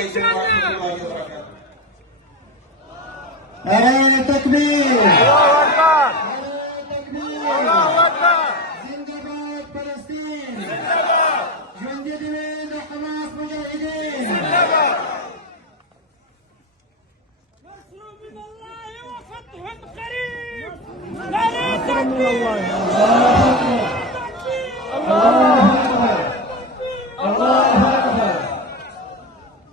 عليكم ورحمة الله وبركاته. نعرہ تکبیر، الله أكبر. تکبیر، الله أكبر. زندہ باد فلسطین، ژوندی دې وي د حماس مجاهدین. نصر من الله وفتح قريب. نصر من الله. الله أكبر.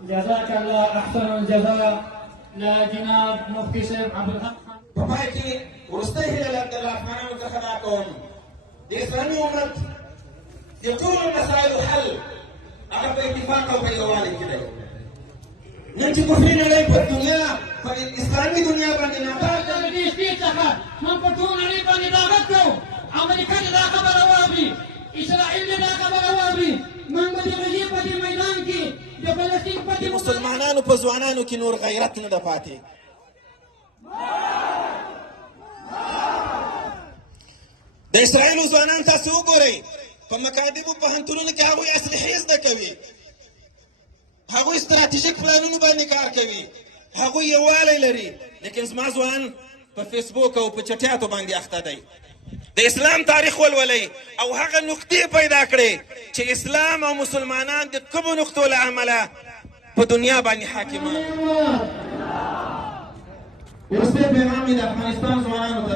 جزاك الله أحسن الجزاء لجناب مفتي شيخ عبد الحق. بپای ورسته هیله د الله افغانانو څخه دا کوم د اسلامي امت د ټولو مسایلو حل هغه په اتفاق او په یووالي کې دی. نن چې کفري نړۍ په دنیا په اسلامي دنیا باندې ناکام ده، د دې شپې څخه موږ په ټول نړۍ باندې دعوت کوو. امریکا دې دا خبره واوري، اسرائیل دې دا خبره واوري. موږ به د غزې په دې میدان کې د فلسطین په د دې مسلمانانو په ځوانانو کې نور غیرت نه ده پاتې. د اسرائیلو ځوانان تاسو وګورئ، په مکاتبو پوهنتونونو کې هغوی اصلحې زده کوي، هغوی ستراتیژیک پلانونو باندې کار کوي، هغوی یووالی لري، لیکن زما ځوان په فیسبوک او په چټیاتو باندې اخته دی. د اسلام تاریخ ولولئ او هغه نقطې پیدا کړئ چې اسلام او مسلمانان د کومو نقطو له امله په دنیا باندې حاکمان. وروستی پیغام مې د افغانستان ځوانانو ته دی.